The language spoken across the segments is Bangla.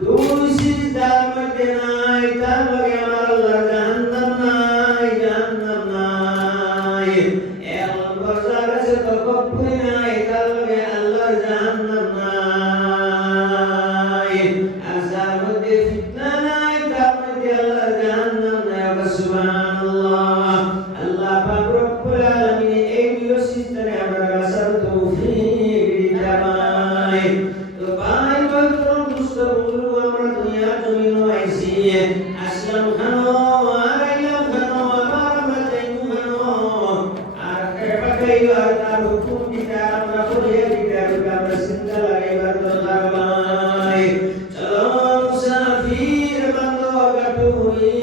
দুই সিজদার মধ্যে নাই তার লগে আমার আল্লাহর জাহান্নাম সুবহানাল্লাহ। আল্লাহ পাক রব্বুল আলামিন এই বিশ্বস্থানে আমরা বাসার তৌফিক দিতে পাই। তো ভাই বন্ধুরা মুস্তাবুল আমরা দুনিয়ার জমিন আইছি আসলাম খানো আর আইলাম খানো আমার মাঝে খানো আর কেবা খাইলো আর তার হুকুম দিতে আমরা করিয়ে দিতে আমরা চিন্তা লাগাইবার দরকার ভাই। চলো মুসাফির বান্দর গাটুই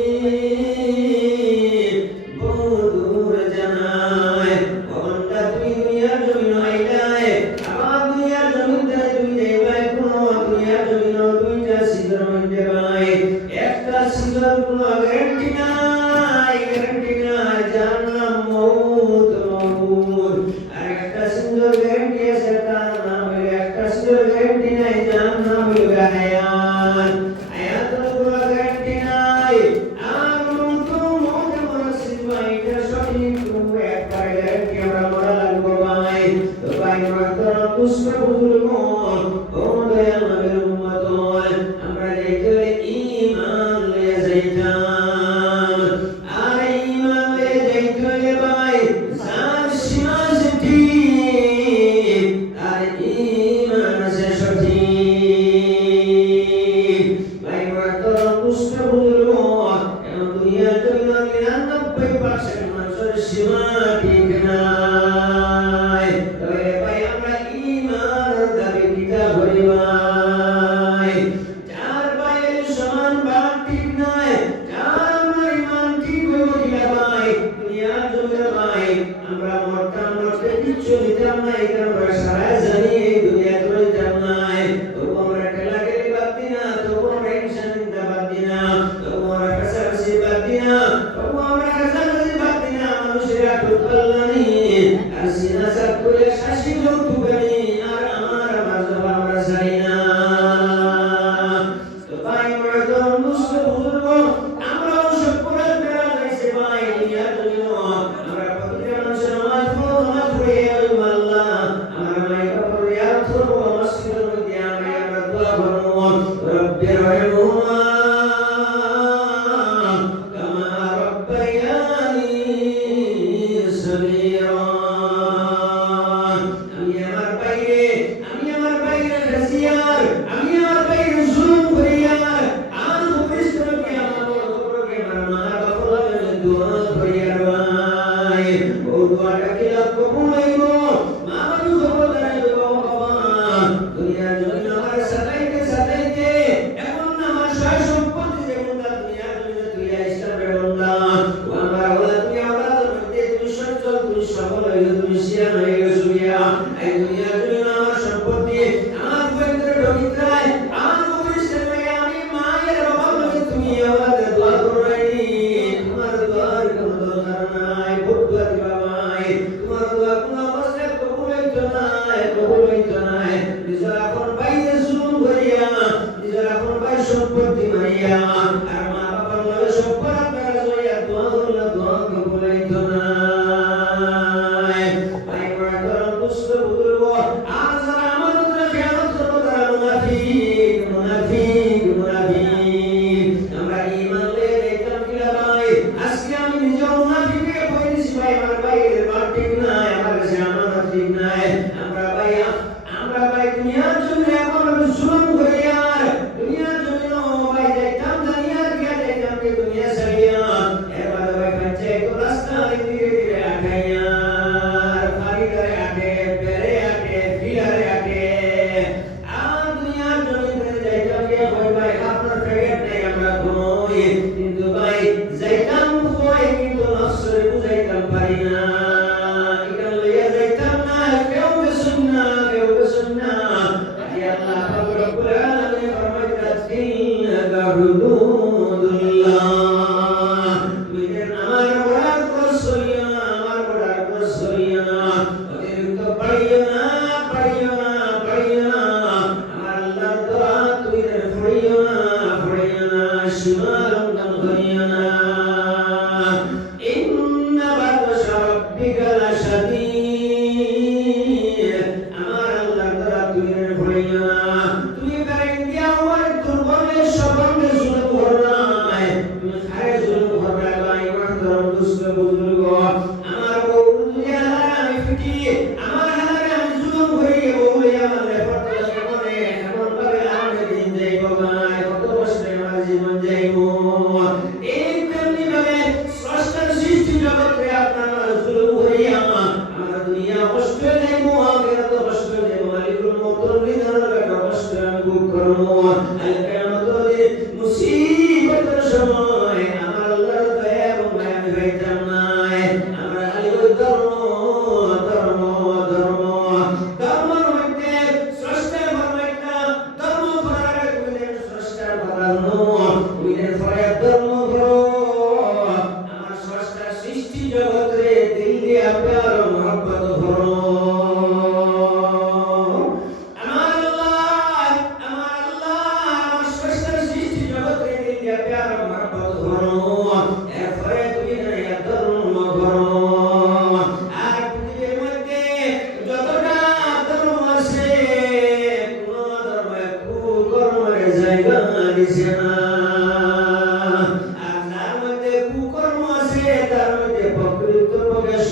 বহুদূর জানায় ওমনটা তুই দুনিয়ার জমিন আইলাই আমার দুনিয়ার জমিনটা তুই যাইবাই কোনো দুনিয়ার জমিন দুইটা সিজন হইতে ভাই একটা সিজন কোনো গ্যারান্টি নাই জাহান্নাম মউত আর একটা সিজন গ্যারান্টি আছে তার নাম হইল একটা সিজন গ্যারান্টি নাই জাহান্নাম হইল হায়াত হায়াতের কোনো গ্যারান্টি নাই আর মতো মনে মনে সিজবা এটা সঠিক কোনো একবার গ্যারান্টি আমরা মরা লাগবো ভাই। তো ভাই মাত্র পুষ্প বুজুর্গ ও দয়াল নবীর উম্মত আমরা যাইতে ঈমান লইয়া যাইতাম আর ঈমান লইয়া যাইতে ভাই সার সীমা যেটি আর ঈমান আছে সঠিক ভাই মাত্র পুষ্প বুজুর্গ এখন দুনিয়ার জন্য 99% মানুষের সীমা ঠিক নাই। তবে ভাই আমরা ঈমান দাবি কিতা করি ভাই চার ভাইয়ের সমান ভাগ ঠিক নাই চার আমার ঈমান ঠিক হইব কিনা ভাই দুনিয়ার জন্য ভাই আমরা মরতে কিচ্ছু দিতাম না এটা আমরা সারা জানি এই দুনিয়া তো দিতাম নাই তবু আমরা ঠেলা গেলে বাদ দি না তবু আমরা টেনশন নিতে বাদ দি না তবু আমরা কাছাকাছি বাদ দি না তবু আমরা কাছাকাছি বাদ দি না মানুষের আটক পাল্লানি আর সিনা সাত করে শাসি যৌতুকানি আর আমার মাঝাব আমরা চাই না। তো ভাই আমরা তো মুস্ত বুজুর্গ আমরাও সব করে বেড়া যাইছে ভাই দুনিয়ার জন্য আমরা প্রতিটা মানুষের নামাজ পড়ে আল্লাহ আমার মাই বাবার ইয়াদ করবো মসজিদের মধ্যে আমরা দোয়া করবো রব্বির রহমহুমা কামা রব্বায়ানি সগীরা। আমি আমার বাইরে খাসিয়ার আমি আমার বাইরে জুলুম করিয়ার আর উপরিস্তরকে আমার বড়কে আমার মা বাবার দোয়া করিয়ার ভাই ও দোয়াটা কি কবুল হইব মা বাবা খবরদার বাবা দুনিয়ার জন্য আমার সাজাইতে এখন আমার সয় সম্পত্তি যেমন দুনিয়ার জন্য তুই ইসলামের বান্দা ও আমার আল্লাহ তুই আওলাদের মধ্যে তুই সচ্ছল তুই সফল হইল তুই সিয়ান হয়ে গেছো এই দুনিয়ার জন্য আমার সম্পত্তি আমার পবিত্র পবিত্রায় আমার পবিত্র আমি মায়ের বাবা বলে তুমি আওলাদের দোয়া করনি তোমার দোয়ার কোনো দরকার নাই বদুয়া দিবা ভাই তোমার দোয়া কোনো অবস্থায় কবুল হইতো না নিজের আপন ভাইয়ের জুলুম করিয়া নিজের আপন ভাই সম্পত্তি মারিয়া আর মা বাবার লগে সম্পর্ক করিয়া দোয়া করলে দোয়া কবুল হইতো না। ভাই মারা পুষ্ট বুজুর্গ আর যারা আমার উপরে খেয়ালত করবো তারা মুনাফিক আমরা ঈমান লইয়া যাইতাম কিনা ভাই আজকে আমি নিজে মুনাফিকে বলেছি ভাই আমার ভাইয়ের বাদ ঠিক নাই আমার কাছে আমানত ঠিক নাই আমরা ভাই দুনিয়ার জন্য এমন জুলুম করিয়া দুনিয়ার জন্য ভাই যাইতাম দুনিয়ার গিয়া যাইতাম কি দুনিয়া ছাড়িয়া এবার ভাই কাছে এক রাস্তা ধীরে ধীরে আগাইয়া ফারিদারে আগে বেরে আগে ফিলারে আগে আর দুনিয়ার জন্য যাইতাম গিয়া ভাই আপনার ফেরত নাই আমরা কই কিন্তু ভাই যাইতাম কই কিন্তু নসরে বুঝাইতাম পারি না দুষ্ট বুজুর্গ আমার বউলিয়া আমি ফিটি আমার হালারে আমি জুলুম করি বউলিয়া আমার লেফট মনে এমন ভাবে আমি দিন যাইব ভাই কত কষ্টে আমার জীবন যাইব এই তেমনি ভাবে স্রষ্টার সৃষ্টি জগতে আপনার জুলুম করিয়া আমার দুনিয়া কষ্ট যাইব আখিরাত কষ্ট যাইব মালিকুল মউত নিদানের কষ্ট আমি ভোগ করব আল কিয়ামতের দিন মুসিবতের সময় আমার আল্লাহর দয়া এবং মায়া পাইতাম না আমরা খালি ওই ধর্মের মধ্যে স্রষ্টার ফরমাইতা ধর্ম ফরারে কইলেন স্রষ্টার ফরানো কইলেন ফরায় ধর্ম করো আমার স্রষ্টার সৃষ্টি জগতে দিল দিয়া প্যার মোহব্বত করো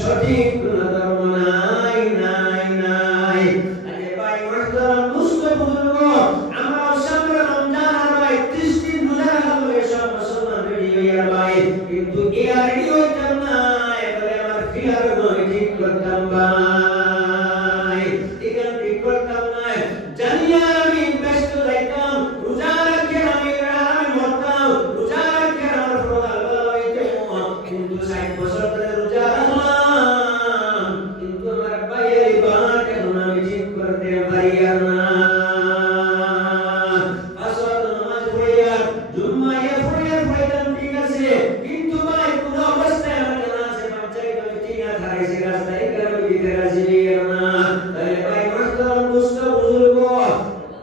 সঠিক ধর্ম নাই নাই নাই আরে ভাই মাহতারাম দুষ্ট বুজুর্গ আমরা সামনে রমজান আর ভাই 30 দিন রোজা রাখবো এসব মুসলমান রেডি হইয়া ভাই কিন্তু এরা রেডি হইতাম না এবারে আমার ফিয়ার নয় ঠিক করতাম ভাই ঠিক করতাম না জানিয়া আমি ব্যস্ত যাইতাম রোজা রাখে আমি মরতাম রোজা রাখে আমার প্রধান বলা হইতো কিন্তু 60 বছর ধরে রোজা রাখলাম কিন্তু আমার ভাইয়ের ইবাদত কেন আমি ঠিক করতে পারি না আসর নামাজ পড়িয়া জুম্মায়ে পড়িতাম ঠিক আছে কিন্তু ভাই কোন অবস্থায় আমার জানাজা বাচ্চাই আমি ঠিক না থাকাইছি রাস্তায় কারণ ভিতরে আসি না তাহলে ভাই মাহতারাম দুষ্ট বুজুর্গ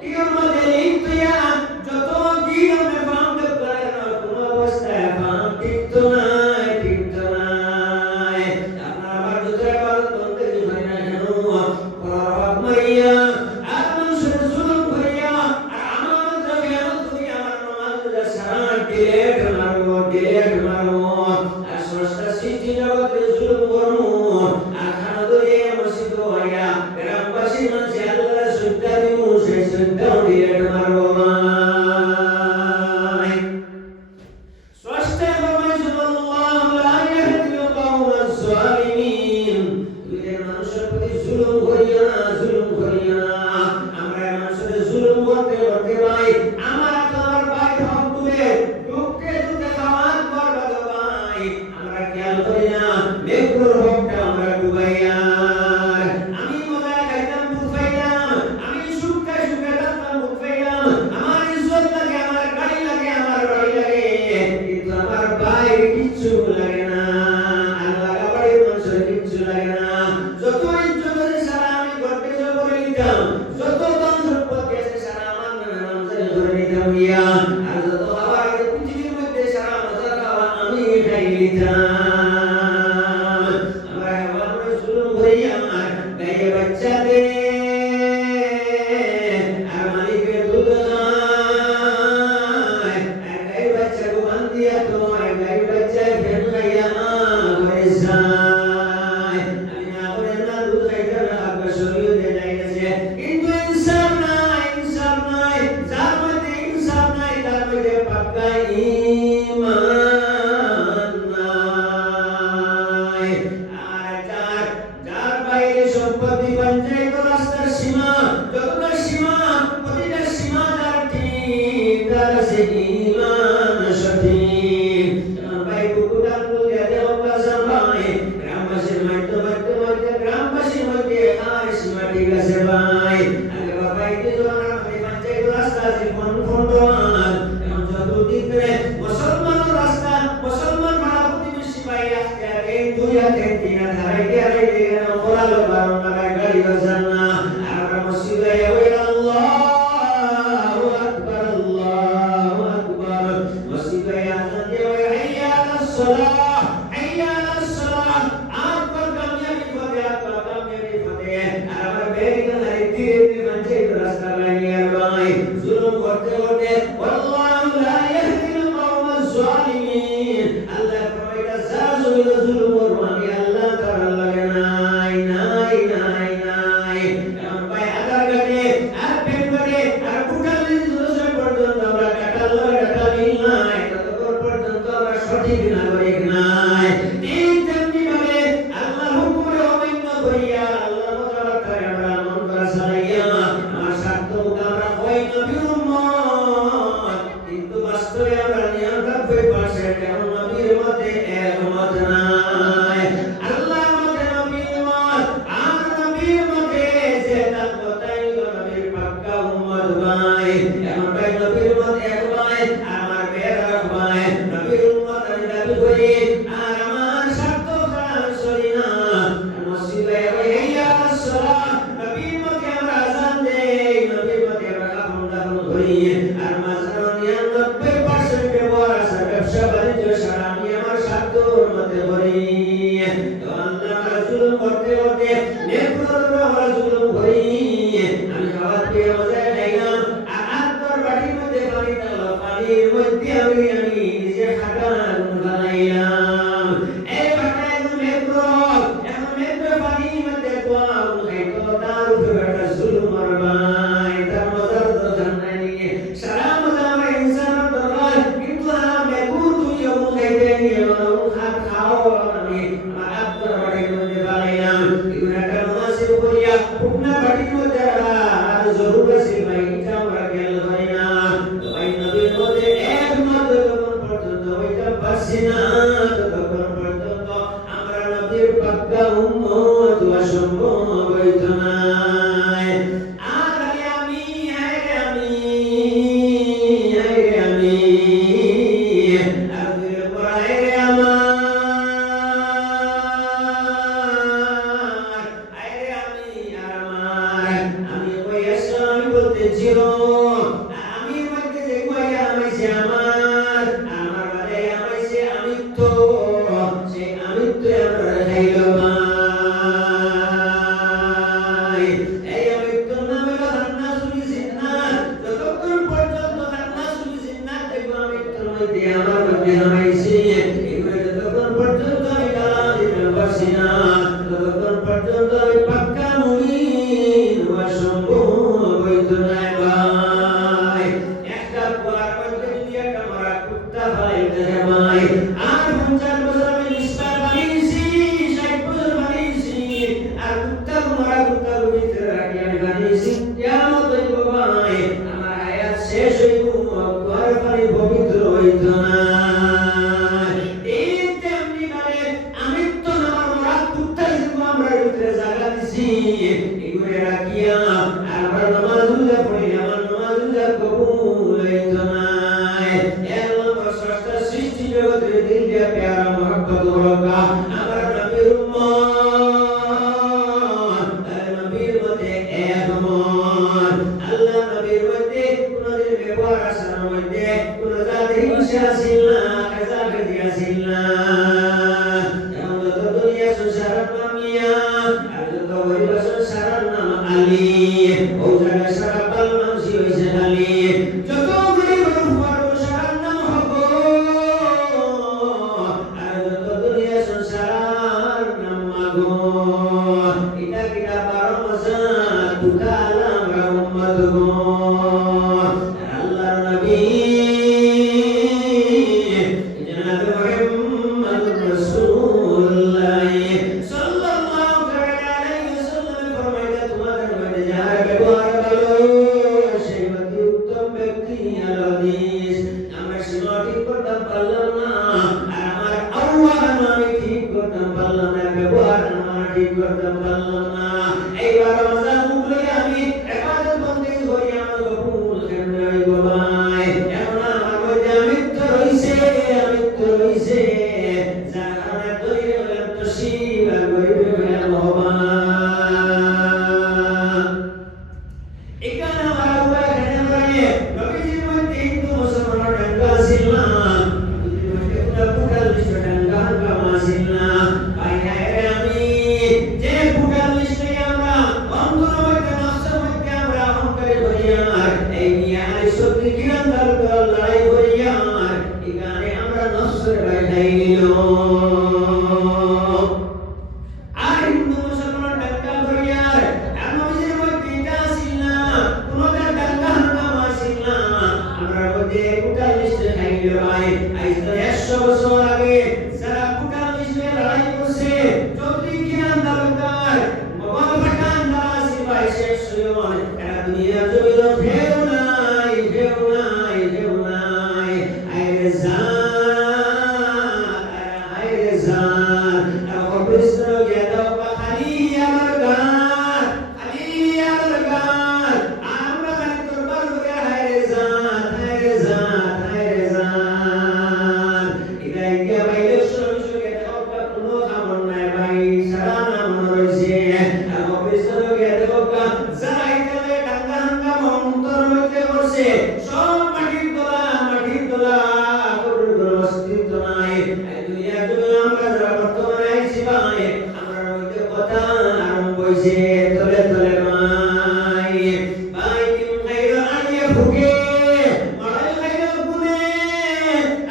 টিয়ার মধ্যে লিখতিয়া যত দিন আমি ফাম দেখতে না কোন অবস্থায় ফাম টিকতো না আপনার আবার দুটা বার বলতে হয় না কেন পরাবাদ মাইয়া আর মানুষের জুলুম করিয়া আর আমার দ্রব্য তুমি আমার নামাজ রোজা সারা ডিলেট মারো আর স্রষ্টা সৃষ্টি জগতে জুলুম করমু আর খানা ধরিয়া মসজিদ হইয়া গ্রামবাসী মানুষ আল্লাহর শ্রদ্ধা দিমু সেই শ্রদ্ধা ডিলেট মারো স্রষ্টা ফরমাইছেন আল্লাহু লা ইয়াহদিল কওমাজ জালিমিন তুই মানুষের প্রতি জুলুম করিয়া না আমরা মানুষের জুলুম করতে ভাই আমার তোমার ভাই হক ডুবে ডুবতে খাওয়াত বরবাদ ভাই আমরা খেয়াল করি না মেঘুর হকটা আমরা ডুবাইয়া আমি মজা খাইতাম দুধ খাইতাম আমি সুখে রাখতাম দুধ খাইতাম আমার ইজ্জত লাগে আমার গাড়ি লাগে আমার বাড়ি লাগে কিন্তু আমার ভাই কিচ্ছু লাগে না আল্লাহ বাড়ির মানুষের কিচ্ছু লাগে না যত ইজ্জতের সারা আমি গর্তে করে নিতাম যত দান সম্পত্তি আছে সারা আমার নামে নামজারি করে নিতাম ইয়া আর যত খাবার আছে পৃথিবীর মধ্যে সারা মজা খাওয়া আমি খাই নিতাম আমরা আমার জুলুম করিয়া আমার গায়ে বাচ্চা দে আর মালিকের দুধ খায় আর গায়ে বাচ্চা গো বান্ধিয়া তো আর গায়ে বাচ্চায় ফেল লাইয়া ঘরে যায় আমি না করে না দুধ খাইতে না আপনার শরীরে যাই গেছে কিন্তু ইনসাফ নাই যার মধ্যে ইনসাফ নাই তার মধ্যে পাক্কা ঈমান নাই আর যার বাইরে সম্পত্তি পঞ্চায়েত রাস্তার সীমা যতটা সীমা প্রতিটা সীমা যার ঠিক তার আছে ঈমান সঠিক আমার ভাই কুকুরান বলে দেও কাসম ভাই গ্রামবাসীর মধ্যে গ্রামবাসীর মধ্যে আর সীমা ঠিক আছে ভাই আগে বাবাই তো জোনা আমি পঞ্চায়েত রাস্তা আছে কোন ফন্ডমান এখন চতুর্দিক করে মুসলমান রাস্তা মুসলমান ভাড়া প্রতিবেশী ভাই আসতে আগে দুই হাতে তিন হাতে হারাইতে ওরালো বারণ লাগায় গাড়ি বাজান না আর আমরা মসজিদে ওই আল্লাহু আকবার মসজিদে আজান দিয়ে ওই হাইয়া আলাস সালাহ আকবার কামিয়াবি ফতে আর আমরা বেরিয়ে হাইতে পঞ্চায়েত রাস্তা লাগিয়ে ভাই জুলুম করতে আল্লাহু লা ইয়াহদিল কওমাজ জালিমিন আল্লাহ ফরমাইতা যা জুলুম জুলুম করব আমি আল্লাহ তাআলা লাগে নাই নাই নাই নাই কারণ ভাই আধার কাটে আর পেন কাটে আর কুটাল বছর পর্যন্ত আমরা কাটাল নাই ততক্ষণ পর্যন্ত আমরা সঠিক নাগরিক নাই ঠিক তেমনি ভাবে আল্লাহ হুকুমে অমান্য করিয়া আল্লাহ কথাবার্তায় আমরা মন করা চালাইয়া আমার স্বার্থ আমরা হয় নবীর উম্মত কিন্তু বাস্তবে আমরা 99% এমন নবীর মতে একমত নাই আল্লাহর মতে নবীর মত আর নবীর মতে যে তার কথাই নবীর পাক্কা উম্মত ভাই এমন ভাই নবীর মত এক ভাই আমার বেরা ভাই নবীর উম্মত আমি দাবি করি আর আমার স্বার্থ ছাড়া চলি না মসজিদে ইয়া সালাত নবীর মতে আমরা আযান দেই নবীর মতে আমরা কাফন দাফন করি আর মাঝখানে 99% ব্যবহার আছে ব্যবসা বাণিজ্য ছাড়া আমি আমার স্বার্থর মতে করি তো আল্লাহ আমরা জুলুম করতে করতে নেকগুলোর উপর আমরা জুলুম করি আমি খাবার পেয়ে মজায় খাইলাম আর আত্মার বাটির মধ্যে পানি দিলাম পানির মধ্যে আমি নিজে খাটা বানাইলাম এই বাটা একদম নেকগুলো এখন নেকগুলো পানির মধ্যে দোয়া খাইতো তার উপরে একটা জুলুম আর ভাই তার মজার দরকার নাই সারা মজা আমার ইনসানের দরকার কিন্তু হারাম নেকুর তুই যখন খাইতে নিয়ে খাও আমি আমার আত্মার বাটির মধ্যে বানাইলাম এগুলো একটা মুনাসিব করিয়া পুকনা বাটির মধ্যে আর জরুর আছে ভাই এটা আমরা খেয়াল করি না ভাই নবীর মধ্যে একমাত্র যখন পর্যন্ত ওইটা পারছি না ততক্ষণ পর্যন্ত আমরা নবীর পাক্কা উম্মত অসম্ভব হইত না আর আমি আর দুই পড়াই রে আমার আমি কই আসলাম বলতেছিল আমি মধ্যে যে কইয়া আমাইছে আমার বারে আমাইছে আমিত্ব সে আমিত্ব আমরা খাইলো ভাই এই আমিত্ব নামে খান্না শুনি জিন্নাত যতক্ষণ পর্যন্ত খান্না শুনি জিন্নাত দেখবো আমিত্বর মধ্যে আমার মধ্যে আমাইছে এগুলো যতক্ষণ পর্যন্ত আমি গালা দিতে পারছি না ততক্ষণ পর্যন্ত আমি পাক্কা মুমিন অসম্ভব হইত না ভাই একটা পড়ার মধ্যে যদি একটা মারা কুত্তা ফালাইতে ভাই আর 50 বছর আমি নিষ্পাপ বানিয়েছি 60 বছর বানিয়েছি আর মারা কুত্তা ভিতরে রাখি আমি বানিয়েছি কিয়ামত হইব ভাই আমার হায়াত শেষ হইব ঘর পানি পবিত্র হইত না এই তেমনি ভাবে আমি তো আমার মারা কুত্তা আমরা ভিতরে জায়গা দিছি এগুলো রাখিয়া আমরা নামাজ রোজা পড়ি আমার নামাজ রোজা কবুল হইত না এর স্রষ্টা সৃষ্টি জগতের দিল দিয়া প্যারা মহব্বত রব্বা আমার নবীর উম্মত নবীর মতে একমত আল্লাহ নবীর মতে কোনদিন ব্যবহার আসার মধ্যে কোন জাতি হিংসা ছিল না কাজাকাজি ছিল না যেমন যত দুনিয়া সংসারের নামিয়া আর যত গরিব সংসারের নাম আলী ও জায়গায় সারা পাল নাম হইছে আলী যত গরিব সংসারের নাম হব আর যত দুনিয়া সংসারের নাম মাগো এটা কিটা 12 মাসা তুকা আল্লাহ উম্মত গো আল্লাহর নবী জনাব মুহাম্মদ রাসূলুল্লাহ সাল্লাল্লাহু আলাইহি ওয়াসাল্লাম ফরমাইলেন তোমাদের মধ্যে যারা ব্যবহার ভালো সেই ব্যক্তি উত্তম ব্যক্তি আলাদিস আমরা সীমা ঠিক করতে পারলাম না আর আমার আহ্বান আমি ঠিক করতে পারলাম না ব্যবহার আমার ঠিক করতে পারলাম না এইবার রমজান মুখলে আমি ইবাদত বন্দেগি করি আমার কবুল কেমনে হইব ভাই এমন আমার মধ্যে আমিত্ব রইছে যার কারণে তৈরি হলাম তো শিব আর গরিব হলাম ভগবান এখানে আমার আল্লাহ এখানে আমরা নবীজির মধ্যে হিন্দু মুসলমান ডাঙ্গা ছিল না নবীজির মধ্যে পুরা বিশ্ব ডাঙ্গা হাঙ্গামা ছিল না ভাই হ্যাঁ আমি যে পুরা বিশ্বে আমরা অন্তর মধ্যে নফসের মধ্যে আমরা অহংকারী করিয়ার এই নিয়ে শক্তি কিরণ দল লড়াই করিয়ার এখানে আমরা নফসের বাইরে নিলাম আর হিন্দু মুসলমান ডাক্কা করিয়ার নবীজির মধ্যে এটা আসিল না, কোনটা ডাক্কা হাঙ্গামা আসিল না। আমরা মধ্যে কুটাল মিষ্টি খাইল ভাই, আজ তো 100 বছর আগে যারা কুটাল মিষ্টি লড়াই করছে, চৌধুরী কিরান তালুকদার, মোবারক পাঠান যারা আসিল ভাই, শেখ সুলেমান, এরা দুনিয়ার জমিন ফের নাই, ফের নাই, ফের নাই। আইরে জান, আইরে জান, কৃষ্ণ গেদাও খালি আমার গান, খালি আমার গান, আমরা খালি দরবার করে হায়রে জান, হায়রে জান, হায়রে জান। এটা ইন্ডিয়া ভাই ইলেকশন গেদাও কোনো খবর নাই ভাই, সারা নাম রয়েছে। কৃষ্ণ গেদাও যারা এখানে ডাঙ্গা হাঙ্গা মন্তর মধ্যে করছে, সব মাটির তোলা করুন অস্তিত্ব নাই। এই দুনিয়ার জন্য আমরা যারা বর্তমানে আইছি ভাই, আমার মধ্যে কথা আরম্ভ হয়েছে তলে তলে ভাই। ভাই তিন খাইরা আইয়া ভুগে, মারাই খাইরা গুনে,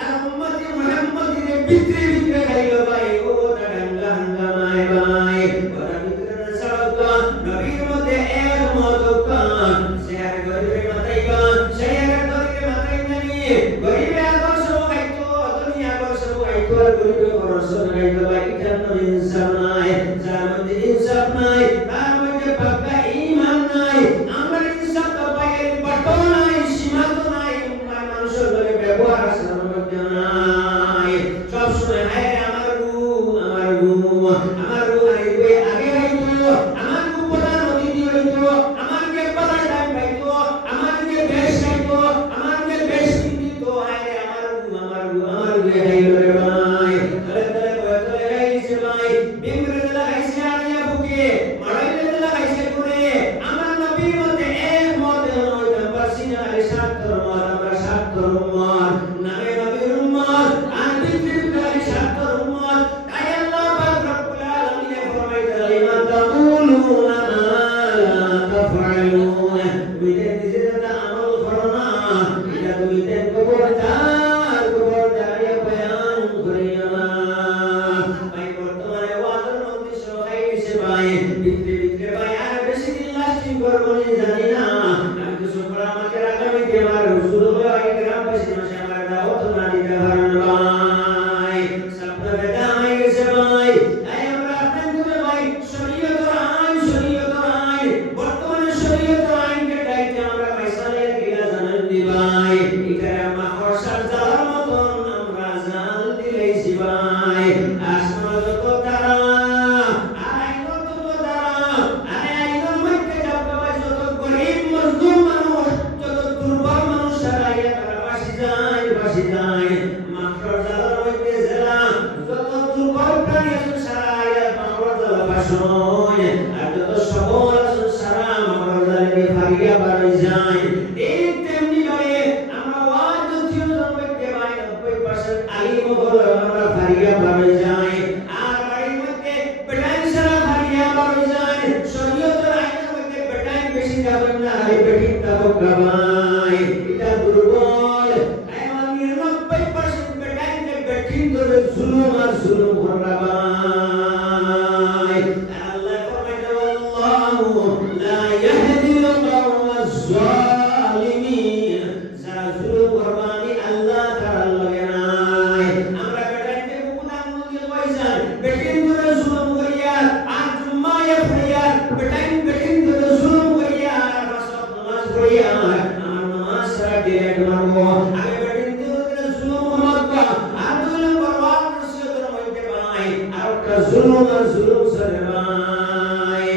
আর উম্মতি মুহাম্মদির ভিতরে ভিতরে খাইলো ভাই, ও ডাঙ্গা হাঙ্গামায় ভাই। ওরা ভিতরে সারাকা নবীর মধ্যে এক মতকান, শেয়ার গরিবের মাথায় গান, শেয়ার গরিবের মাথায় নানি, গরিবে আগর সব খাইতো, দুনিয়া আগর সব খাইতো, আর গরিবে খরচ খাইতো ভাই। এটা তো ইনসাফ নাই, যার মধ্যে ইনসাফ নাই, তার মধ্যে পাক্কা ঈমান নাই। আমরা ইনসাফ তো পাইয়ের বাটো নাই, সীমা তো নাই, মানুষের লগে ব্যবহার আচরণ মধ্যে নাই। সব সময় হায় আমার গু, আমার গু, আমার গু, আগে হইতো, আমার গু প্রধান অতিথি হইতো, আমাকে পালা টাইম পাইতো, আমাকে বেশ খাইতো, আমাকে বেশ দিত। হায় আমার গু, আমার গু, আমার গু খাইলো রে ভাই, তলে তলে তলে খাইছে ভাই। বিমরে লাগাইছে আনিয়া বুকে, মারাইলে লাগাইছে করে। আমার নবীর মধ্যে এক মত হইতাম পারছি না, আরে সাতর মত, আমরা সাতর মত, নামে নবীর উম্মত, আর বিদ্রিত করে সাতর উম্মত। তাই আল্লাহ পাক রব্বুল আলামিন ফরমাইতে লিমা তাকুলুনা মা লা তাফআলুন, তুমি নিজেরা আমল করো না, এটা তুমি খবরদার খবরদারিয়া বয়ান করিও না। ভাই বর্তমানে ওয়াজের মধ্যে সবাই এসে ভাই ভিতরে ভিতরে ভাই আর বেশি দিন লাস্টিং করবো না জানি না। আমি তো সকাল আমাকে আগামীতে আমার শুরু হয় গ্রামবাসী মাসে আমার দাওয়াত না দিতে পারেন ভাই, সামনে বেটা হয়ে গেছে ভাই। তাই আমরা আপনাদের ভাই শরীয়তের আইন বর্তমানে শরীয়তের আইনকে দায়িত্বে আমরা ফয়সালের কিলা জানান দি ভাই। এটা আমরা খরচার জালার মতন আমরা জাল দিলেছি ভাই। আসমান যত তারা, আইন যত তারা, আইনের মধ্যে যাবো ভাই, যত গরিব মজলুম মানুষ, যত দুর্বল মানুষ তারা তারা বাসি যায় মাত্র জালার মধ্যে জেলা, যত দুর্বল প্রাণী আছে সারা মাত্র জালা বাসন, আর যত সবল আছে সারা মাত্র জালে ফারিয়া বাড়ি যায়। ঠিক তেমনি ভাবে আমরা ওয়াজ যুদ্ধের মধ্যে ভাই 90% আলিম হলো আমরা ফারিয়া বাড়ি যায়, আর বাড়ির মধ্যে বেটাই সারা ফারিয়া বাড়ি যায়। শরীয়তের আইনের মধ্যে বেটাই বেশি যাবেন না, আরে বেটি তাবো ভাই, এটা দুর্বল। আমার 99% বেটাইকে বেটি ধরে জুলুম আর জুলুম করা ভাই। আল্লাহ ফরমাইতে আল্লাহু লা ইয়াহদিল কওমাজ জালিমিন, যারা জুলুম করবানি আল্লাহ তাআলা লাগে নাই। আমরা বেটাইকে বুকুদান মুদিল কইছান, বেটি ধরে জুলুম করিয়া আর জুম্মায়ে ফরিয়া, বেটি ধরে জুলুম করিয়া আর ফাসাদ নামাজ পড়িয়া আমার নামাজ সারা দিয়ে মারবো। আমি বেটি ধরে জুলুম মারবা, আর জুলুম করবা নসিহতের মধ্যে ভাই, আর একটা জুলুম আর জুলুম সরে ভাই।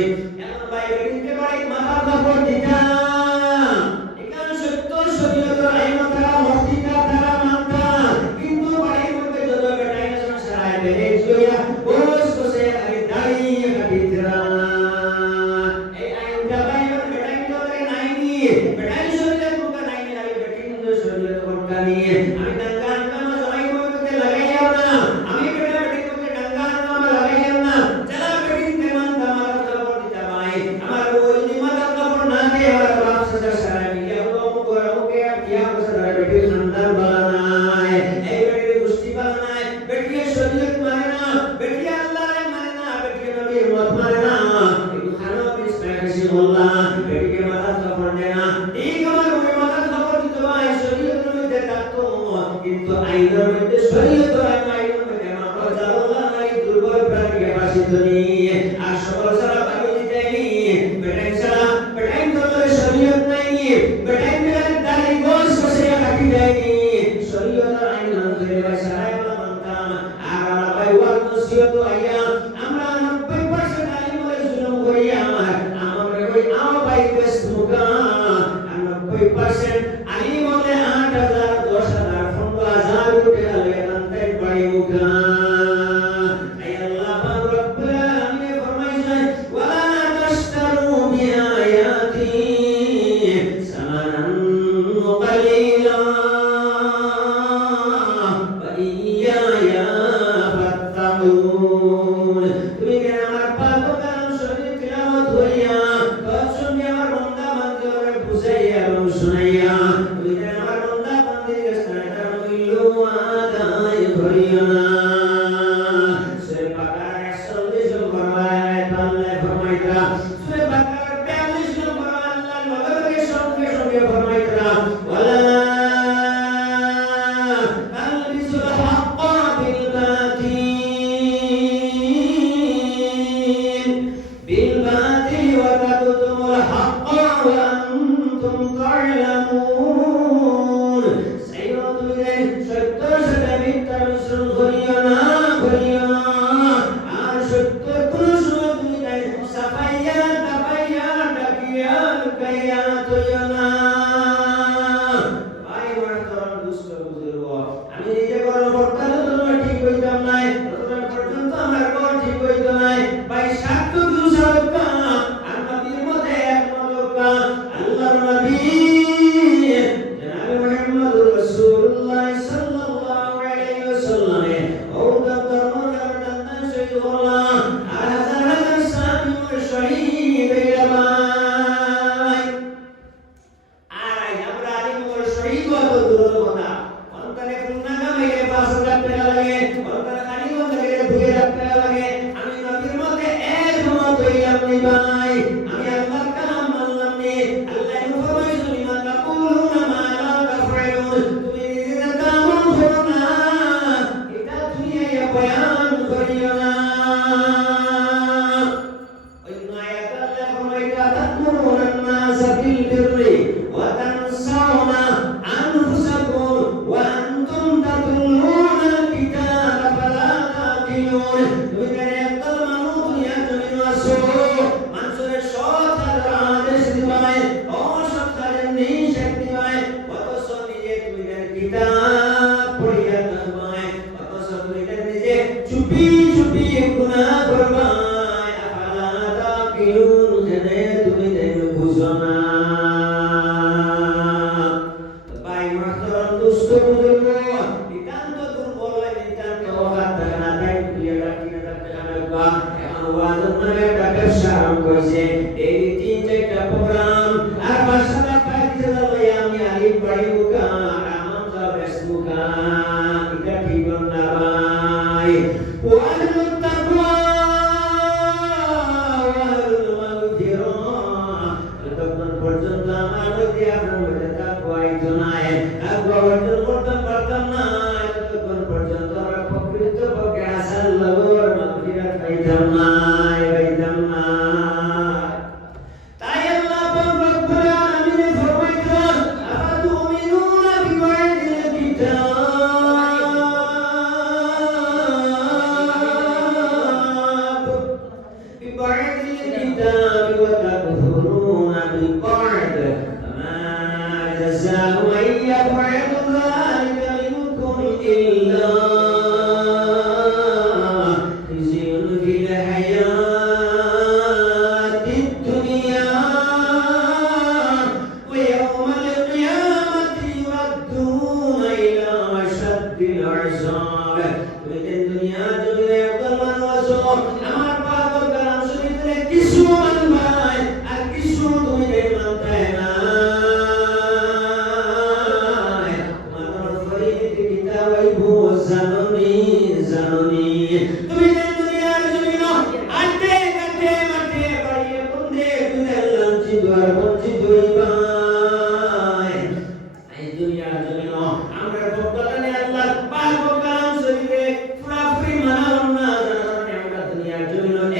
এখন ভাই বেটিকে ভাই মাথা কাপড় দিতাম, এখানে সত্য শরীয়তের আইন তারা মর্তিকা তারা মানতা, কিন্তু বাড়ির মধ্যে যত বেটাই আছে সারায় বেড়ে জয়া বস বসে আগে দাঁড়িয়ে কাটিতরা। এই আইনটা ভাই বেটাই তো নাইনি, বেটাই শরীয়তের মুখে নাইনি, আগে বেটি কিন্তু শরীয়তের মুখে নিয়ে আমি ডাঙ্গা হাঙ্গামা জমাই করতে লাগাইয়া না, আমি বেটা বেটি করতে ডাঙ্গা হাঙ্গামা লাগাইয়া না। যারা বেটি তেমন দামার খবর দিতা ভাই, আমার ওই মাথা খবর না দিয়ে আমার বাপ সাজা সারা মিয়া হলো মুকরা মুকে কিয়া বসরা বেটি সন্তান বালা নাই, এই বেটি গোষ্ঠী বালা নাই, বেটি শরীয়ত মানে না, বেটি আল্লাহ দায়িত্বনি আর সকল সারা বাকি দিতেনি বেটাই সারা বেটাই তোমার শরীয়ত নাই বেটাই মেরে দাড়ি গোস বসে কাটি দেয়নি শরীয়ত আইন মানতে সারাই মানতাম আর আমরা ভাই ওয়াজ নসিহত আইয়া আমরা 90% আইন বলে জুলুম করি আমরা ওই আও ভাই বেশ মুকা 90% আইন বলে 8000 10000 15000 রুপে আলে মানতে পারি মুকা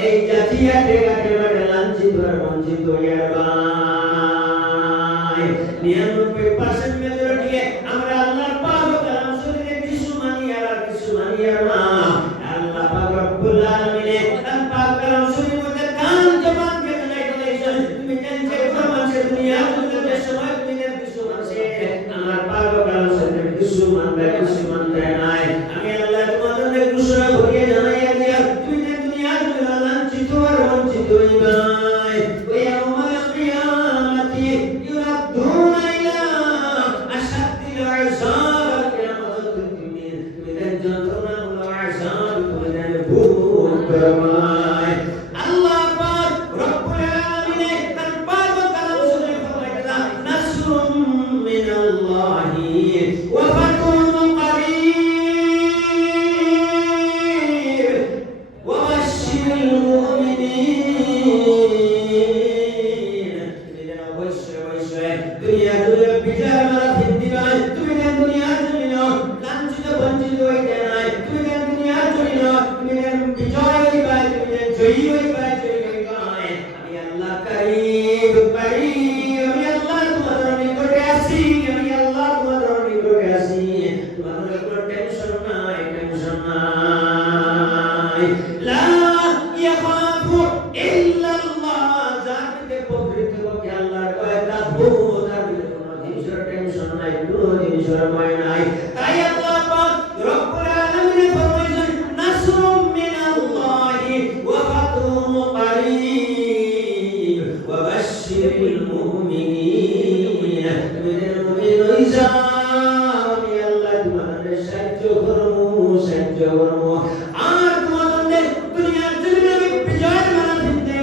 এই জাতীয় টেকাটে বাড়ে লাঞ্ছিত আর বঞ্চিত ইয়ার ভাই 99% মেজরিটি আমরা আল্লাহর পাক ও কালাম শরীফে কিছু মানি আর কিছু মানি না আল্লাহ পাক রব্বুল আলামিন তার পাক কালাম শরীফের মধ্যে কান জবান কে জানাইছেন তুমি জান যে কোন মানুষের দুনিয়া দুনিয়াতে সময় তুমি কিছু মানুষে আমার পাক ও কালাম শরীফের কিছু মানবে নাই আমি আল্লাহ তোমাদের ঘোষণা করিয়ে জানাইয়া দিয়া তুমি দুনিয়া দুনিয়া লাঞ্ছিত আর বঞ্চিত হইবা ويوم القيامة يردون إلى أشد العذاب من الجنة والعذاب من البوت الله أكبر رب العالمين تنبال وكلام سنة نصر من الله وفتح قريب وبشر المؤمنين দুনিয়া দুনিয়া বিচার মারা ফিরতি ভাই তুমি কেন দুনিয়ার জন্য লাঞ্ছিত বঞ্চিত হইতে নাই তুমি কেন দুনিয়ার জন্য তুমি কেন বিজয় হইবা তুমি কেন জয়ী হইবা আমি আল্লাহ কারীম আমি আল্লাহ তোমাদের নিকটে আসি আমি আল্লাহ তোমাদের নিকটে আসি তোমাদের কোনো টেনশন নাই লা ইয়াখাফু ইল্লাল্লাহ জাতিতে পবিত্র কে আল্লাহর ভয় রাখবো তাই আল্লাহ পাক রব্বুল আলামিন ফরমাইছেন নাসরুম মিনাল্লাহি ওয়া ফাতহুন কারীব ওয়া বাশশিরিল মুমিনিন মিনাল মুমিনিন আমি আল্লাহ তোমাদের সাহায্য করব আর তোমাদের দুনিয়ার জমিনে বিজয় মানা দিতে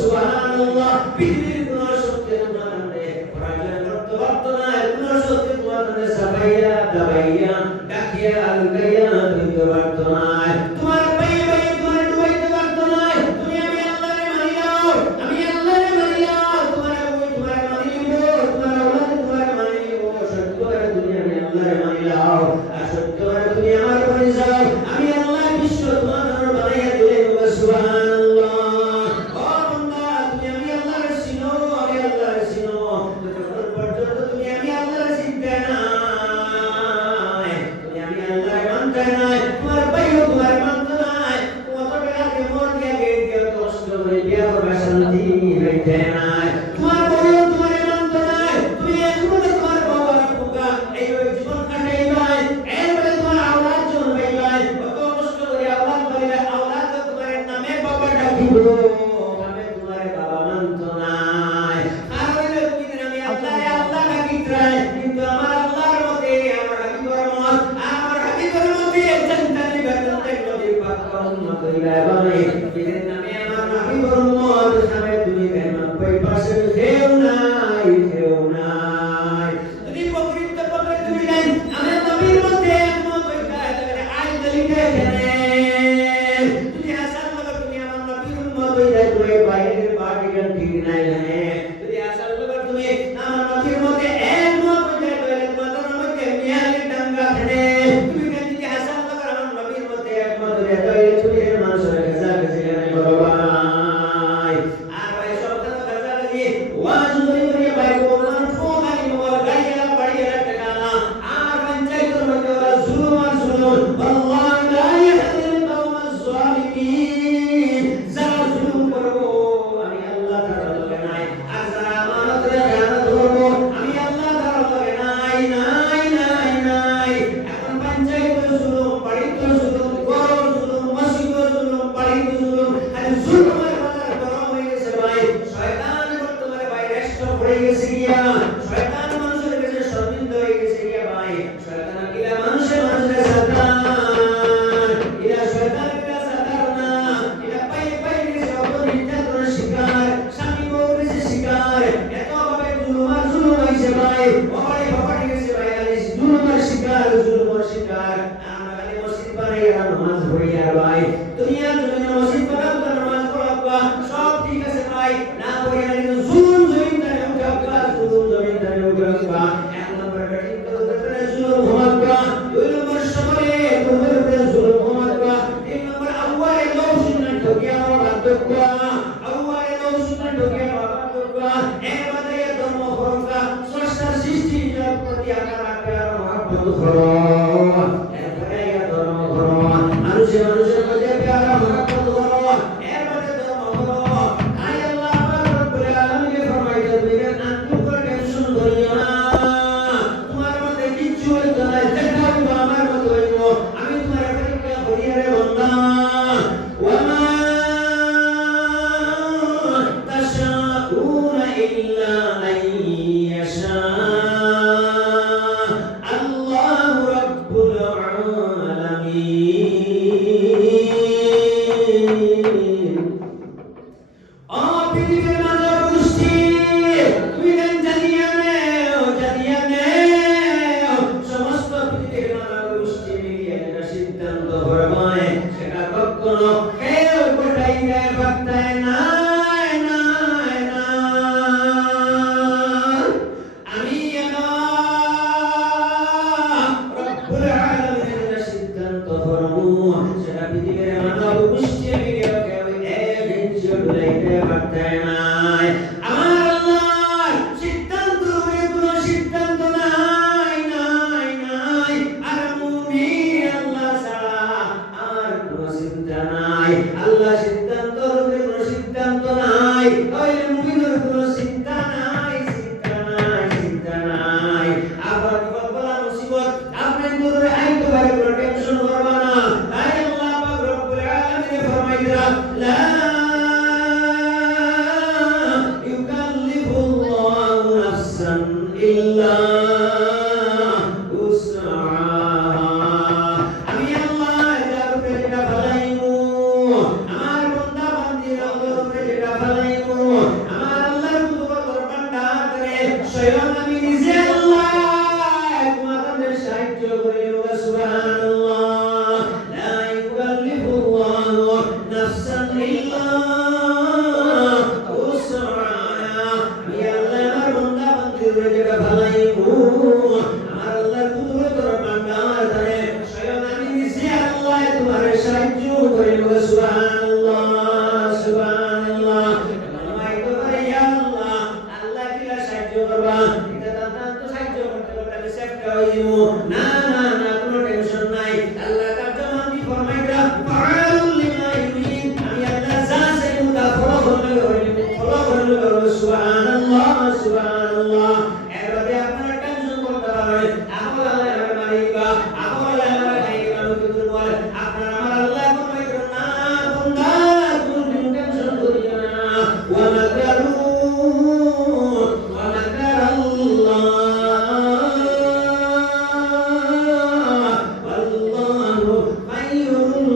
সুবহানাল্লাহ পৃথিবীর কোন শক্তি তোমাদের পরাজয় করতে পারত না কোন শক্তি তোমাদের সাবাইয়া দাবাইয়া ডাকিয়া আলগাইয়া দিতে পারত না তোমার ভাই ভাই তোমার ডুবাইতে পারত না তুমি আমি আল্লাহরে মানি নাও আমি আল্লাহরে মানি নাও তোমার মানি নিব তোমার আওলাদ তোমার মানি নিব সত্য করে তুমি আমি আল্লাহরে মানি নাও আর সত্য করে তুমি আমার মানি যাও আমি আল্লাহ বিশ্ব তোমাদের বানাইয়া দিলে সুবহানাল্লাহ ও বান্দা তুমি আমি আল্লাহরে চিনো আমি আল্লাহরে চিনো যতক্ষণ পর্যন্ত তুমি আমি আল্লাহরে চিনতে না তুমি আমি আল্লাহরে মানতে না তোমার ভাইও তোমার মানতে না কত টাকা কেমন দিয়া গেট কষ্ট করে বিয়া করবে শান্তি হইতে না তোমার ভাইও তোমার মানতে না তুমি একবার তোমার বাবার পোকা এই জীবন কাটাইবা এরপরে তোমার আওলাদ জন্মাইবা কত কষ্ট করে আওলাদ পাইবা আওলাদ তোমার নামে বাবা ডাকিব আমি তোমার বাবা মানতো না আর হইলে তুমি আমি আল্লাহ ডাকিত্রাই কিন্তু আমার আল্লাহর মতে আমার হাবিবের মতে জান্নাতি বাগানে নবী পাক উম্মত হইবা বানাই এর নামে আমার হাবিবের উম্মত নামে তুমি কেন কই পাশে কেউ নাই যদি প্রকৃত পথে তুমি নাই আমি নবীর মতে একমত হইতা তাহলে আই দলিতে কেনে যদি হাসান লগর তুমি আমার নবীর উম্মত হইতা তুমি বাইরের বাড়ির ঠিক নাই যদি হাসান লগর তুমি আমার নবীর মতে একমত হইতা তাহলে তোমাদের মধ্যে মিয়ালি দাঙ্গা কেনে তুমি যদি হাসান লগর আমার নবীর মতে একমত হইতা তাহলে তুমি এর মানুষের কাছে কেনে বলো ভাই আর ভাই সব কথা কাছে ওয়াজ করে ভাই কোরআন ফোগানি মোর গাইয়া বাড়িয়া টাকানা আর পঞ্চায়েতের মধ্যে ওরা জুলুম আল্লাহ লা ইয়াহদিল কওমাজ জালিমিন যারা জুলুম করবো আমি আল্লাহ তাআলা নাই ঢুকবা আল্লাহর নৌসুতে ঢুকে বাবা ঢুকবা এবারে ধর্ম করবা স্রষ্টার সৃষ্টি জগৎ প্রতি আকার আকার মহব্বত করো এবারে ধর্ম করো মানুষের মধ্যে প্যারা মহব্বত করো এবারে ধর্ম করো তাই আল্লাহ পাক রব্বুল আলামিন ফরমাইতে দিলেন আপনি কোনো টেনশন করিও না তোমার মধ্যে কিচ্ছু হইতো না যেটা হইতো আমার মতো হইতো আমি তোমার পরীক্ষা করিয়া রে বান্দা ওয়ামা তাশাউনা ইল্লা আন ইয়াশা আল্লাহু রাব্বুল আলামিন ও পৃথিবীর মানব গোষ্ঠী তুমি জানিয়া নেও সমস্ত পৃথিবীর মানব গোষ্ঠী মিলিয়ে একটা সিদ্ধান্ত ফরমায় সেটা কখনো কেউ কোটাইতে পারতে না আমি রব্বুল আলামিনের সিদ্ধান্ত ফরমু সেটা পৃথিবীর মানব গোষ্ঠী মিলিয়ে কেউ এক ইঞ্চি কোটাইতে পারতে না আমার আল্লাহর সিদ্ধান্ত কোনো সিদ্ধান্ত নাই আর মুমিন আল্লাহ ছাড়া আর কোনো চিন্তা নাই আল্লাহ সিদ্ধান্ত কোনো সিদ্ধান্ত নাই ওই মুমিনের কোনো চিন্তা নাই আবার বিপদ বলা মুসিবত আপনি দূরে আইতে পারে কোনো টেনশন করবা না তাই আল্লাহ পাক রব্বুল আলামিন ফরমাইলেন লা ইউকাল্লিফুল্লাহু নাফসান ইল্লা উসআহা আমি আল্লাহ যার উপরে যেটা ফলাইমু আমার বান্দা বান্দির উপরে যেটা ফলাইমু আমার আল্লাহর কুদরতের ভান্ডার করে স্বয়ং আমি নিজে আল্লাহ তোমাদের সাহায্য করে সুবহানাল্লাহ লা ইউকাল্লিফুল্লাহু নাফসান ইল্লা উসআহা আমি আল্লাহ আমার বান্দা বান্দির উপরে যেটা ফলাইমু আমার আল্লাহর কুদরতের ভান্ডার করে স্বয়ং আমি নিজে আল্লাহ তোমাদের সাহায্য করে সুবহানাল্লাহ মাইতো করে ইয়া আল্লাহ আল্লাহ কিলা সাহায্য করবা এটা তো সাহায্য করতে করতে আমি সেফটা হইমু না কোনো টেনশন নাই আল্লাহ তার জবান ফরমাইরা ফাআলুল লিমা ইউরিদ আমি আল্লাহ যা চাইবো তা ফলো করব সুবহানাল্লাহ এবারে আপনারা টেনশন করতে পারেন আমার আল্লাহ মালিকা আমার আল্লাহ খাইরা নতুন বলে আপনারা আমার আল্লাহ ফরমাইরা না বান্দা তুমি টেনশন করিও না ওয়া মাকারু ওয়া মাকারাল্লাহ আল্লাহু খায়রুল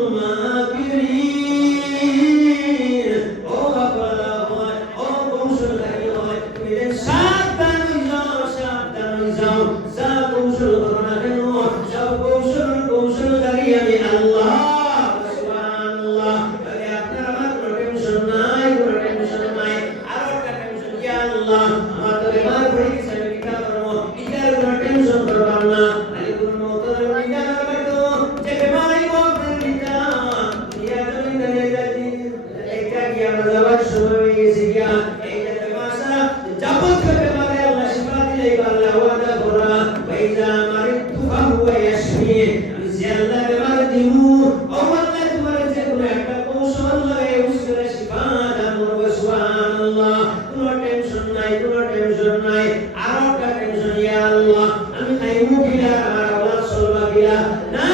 মাকিরিন ও বাবা ও কৌশলকারী হয় তুমি সাবধান হয়ে যাও যা কৌশল করো না কেন সব কৌশলকারী আমি আল্লাহ সুবহানাল্লাহ তাহলে আপনার আমার কোনো টেনশন নাই আর একটা টেনশন কি আল্লাহ আমার তো বেমার পড়ে গেছে আমি কি করব এটার কোনো টেনশন করবা না আলিকুল মওতের বিনা করতো যে বেমারি মওতের বিনা দুনিয়া জমিন দাঁড়িয়ে যাচ্ছি এটা কি আমরা যাওয়ার সময় হয়ে গেছে কিয়া এইটা বেমার সারা যাবতীয় বেমারে আল্লাহ শিফা দিলে আল্লাহ ওয়াদা করা বাইজা মারিতু ফাহুয়া ইয়াশফি আমি যে আল্লাহ বেমার দিমু ও আল্লাহ তোমার যে কোনো একটা কৌশল লাগে উসরে শিফা দান করবে সুবহানাল্লাহ কোনো টেনশন নাই আর একটা টেনশন ইয়া আল্লাহ আমি খাইমু কিলা আমার আল্লাহ চলবা কিলা না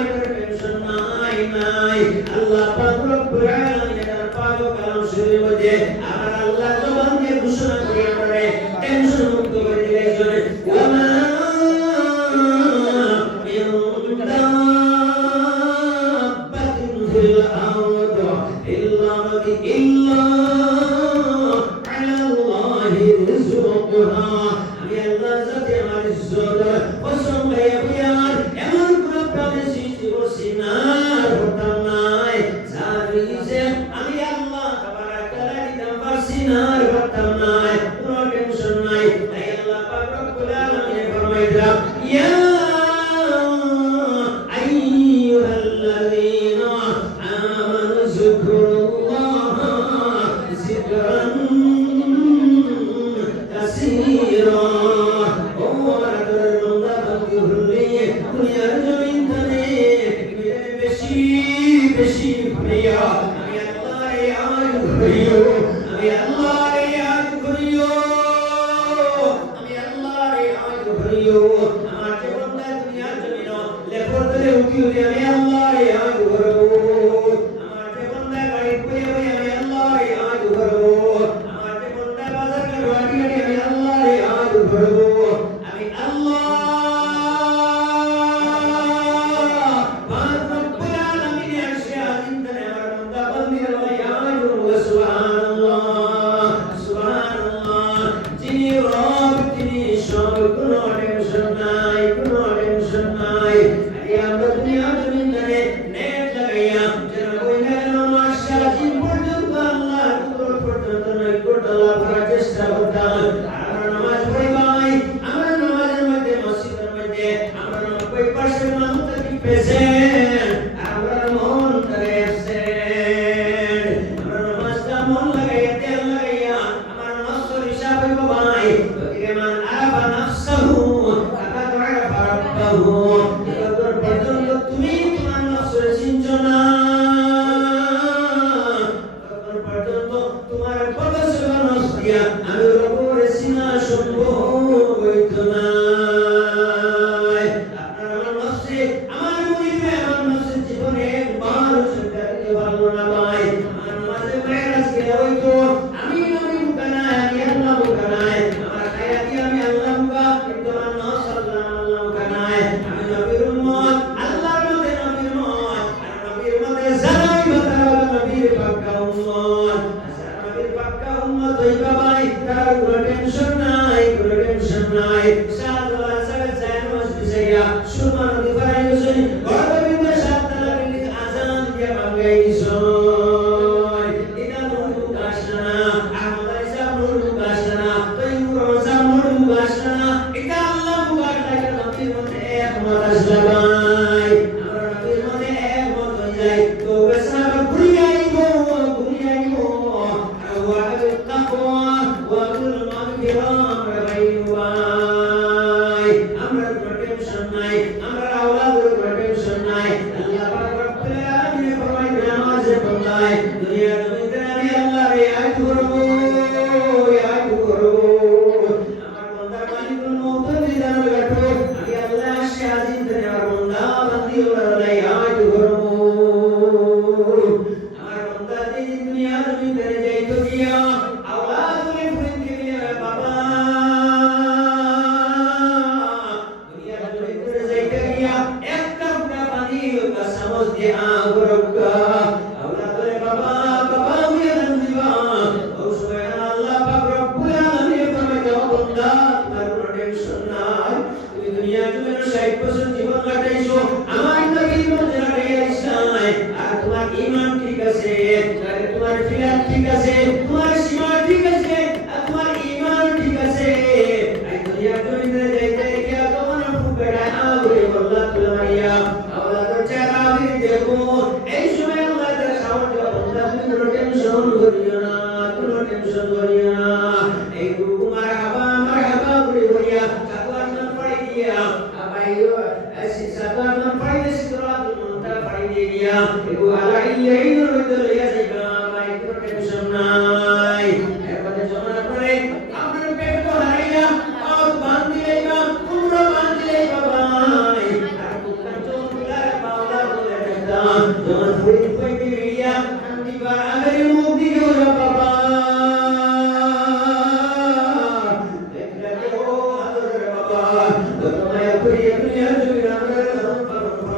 এটা টেনশন নাই আল্লাহ পাক রব্বুল আলামিন তার পাক কালাম শরীফের মধ্যে আমার আল্লাহ জবান দিয়ে ঘোষণা করে টেনশন মুক্ত করে দিলে জন্য ওয়ামা মিন দাব্বাতিন ফিল আরদি ইল্লা আলাল্লাহি রিজকুহা আমি আল্লাহ যাতে আমার ইজ্জত কসম খাইয়া বিয়ার এমন কোন প্রাণী সৃষ্টি করছি না করতাম নাই যার রিজে আমি আল্লাহ তাবারাক তাআলা দিতাম পারছি না করতাম নাই কোনো টেনশন নাই তাই আল্লাহ পাক রব্বুল আলামিন ফরমাইলেন ইয়া আইয়ুহাল্লাযীনা আমানু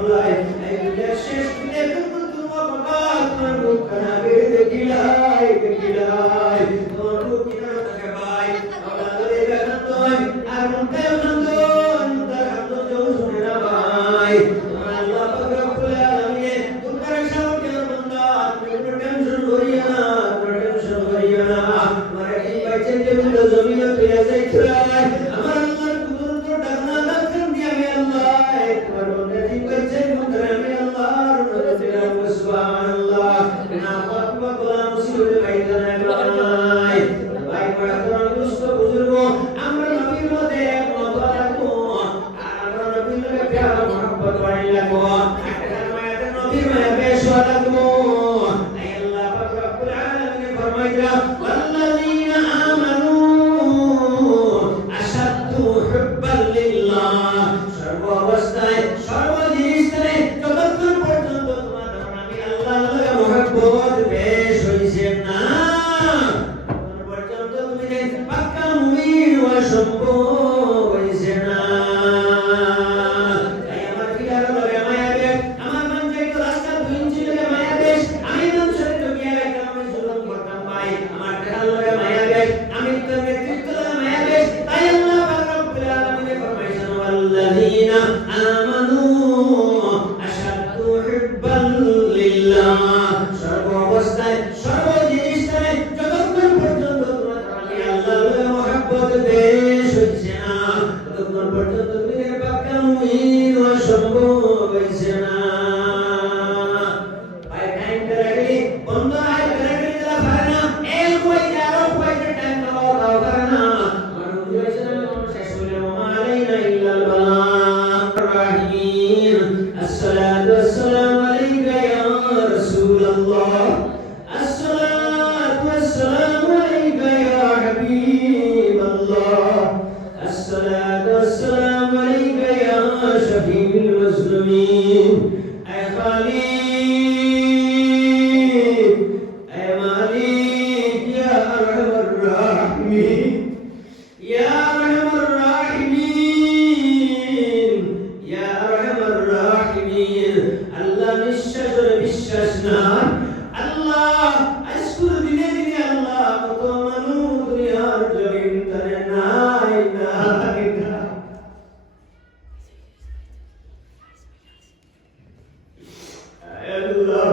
Life, and you just মহব্বত পেশ হইছে না পর্যন্ত তুমি পাক্কা মুমিন হওয়া সম্ভব হইছে না তাই আমার ফিরার লগে মায়া বেশ আমার মন চাইতো রাস্তা দুইঞ্চি লগে মায়া বেশ আমি মানুষের লগে একটা আমি জুলুম করতাম ভাই আমার ফিরার লগে মায়া বেশ আমি তোর নেতৃত্ব লগে মায়া বেশ তাই আল্লাহ পাক রব্বুল আলামিন ফরমাইছেন ওয়াল্লাযীনা আমানু আশাদ্দু হুব্বান লিল্লাহ সর্ব অবস্থায় সর্ব জিনিসটায় যতক্ষণ পর্যন্ত তোমার আমি আল্লাহর মহব্বত বেশ হচ্ছে না ততক্ষণ পর্যন্ত তুমি পাক্কা মুমিন হওয়া সম্ভব হইছে না ভাই টাইম করে বন্ধ আয় করে দিলা পারে না এই কই আরো কই টাইম দাও পারে না মানুষ হইছে না মানুষ শেষ হলে মালাইনা ইল্লাল বালাগ রাহিম আসসালাতু ওয়াসসালামু আলাইকা ইয়া রাসূলুল্লাহ الصلاة والسلام عليك يا حبيب الله الصلاة والسلام عليك يا شفيع المسلمين أي خليل أي مالك يا أرحم الراحمين يا أرحم الراحمين يا أرحم الراحمين الله بالشجر بالشجنة الله أشكر ديني ديني الله وتمنو دنيا الجريم تننا إنا إنا الله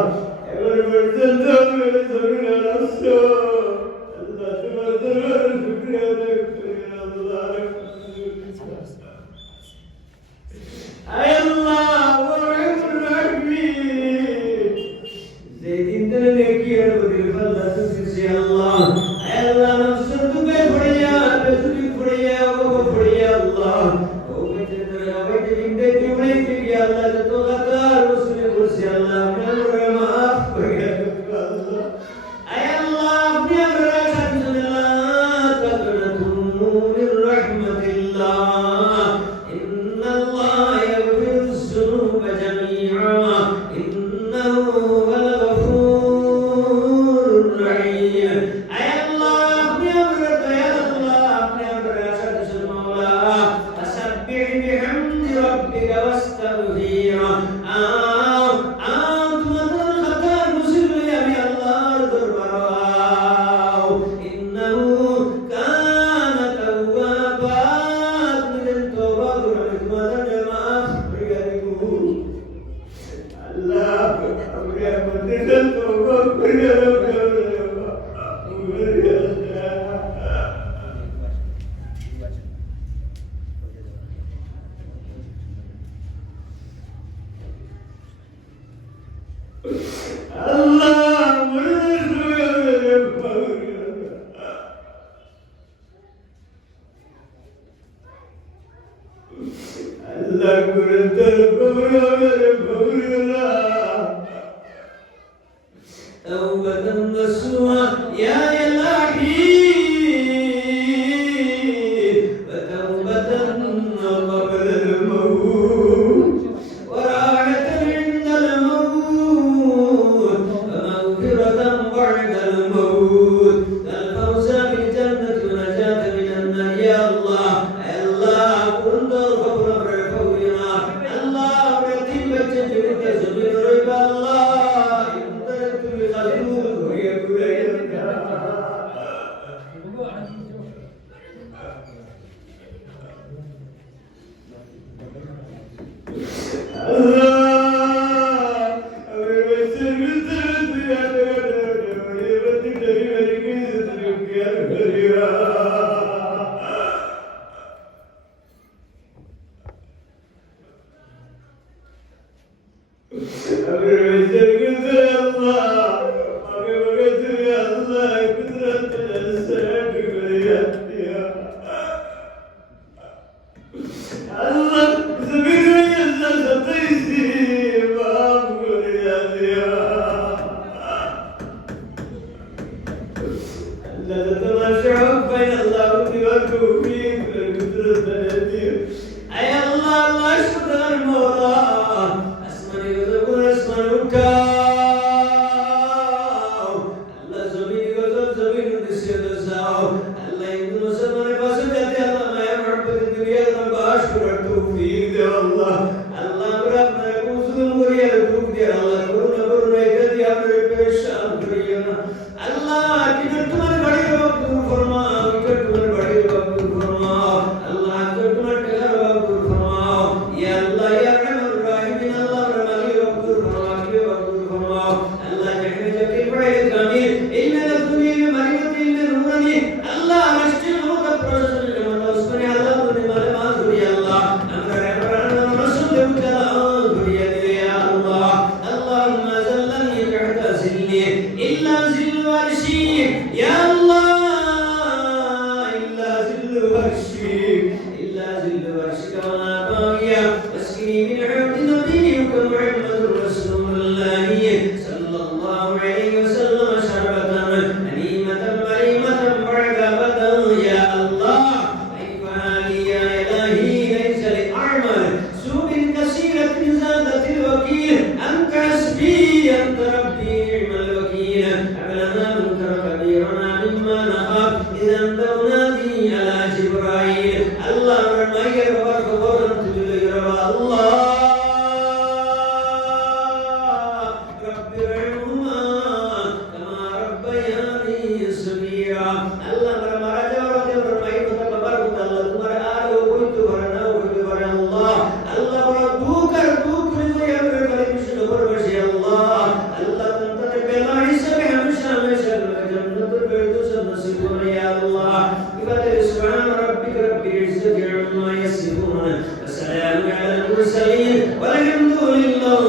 أقول مرتد من سبيل الرسول الله تمرد شكرا الله أي الله ورحم الراحمين زيدين تلقي البدر فلا تنسي الله الله نفسك بفريا بسوي فريا وفريا الله وبجدر وبجدين تجمعين يا الله تتوقع رسول كرسي الله من رحمة الله أي الله يا بركة الله تقنطوا من رحمة الله إن الله يغفر الذنوب جميعا إنه هو الغفور الرحيم أي الله يا بركة يا الله يا بركة المولى فسبح بحمد ربك واستغفره إنه كان توابا من التوبة ورحمة الله من التوبة توبة نصوحا يا إلهي وتوبة قبل الموت وراحة عند الموت ومغفرة بعد الموت الفوز بالجنة ونجاة من النار يا الله الله كنت الغفور برفونا الله برتب الجنة زمير رب الله انت الغفور ويقول Allah عرشك يا الله إلا ظل عرشك إلا ظل عرشك وما باقي اسقني من عبد نبيك محمد رسول الله صلى الله عليه وسلم شربة هنيمة مريمة مرغبة يا الله كيف حالي يا إلهي ليس لأعمل سوء كثيرة زادت الوكيل أنت حسبي أنت ربي نعم الوكيل أبلغنا منكر كبيرنا مما نخاف إذا أنت منادي على جبرائيل الله ما يربك ورد الله رب ارحمهما كما ربياني صغيرا الله مرجع ورد ورمي متبرك الله تمر آل وقلت ورنا وقلت ورنا الله الله وربوك ربوك لغير الكريم شنور بشي الله الله تنتظر بلا حساب همشا همشا جنة الفردوس نصيبنا يا الله بفضل سبحان ربك رب العزة عما يصفون وسلام على المرسلين والحمد لله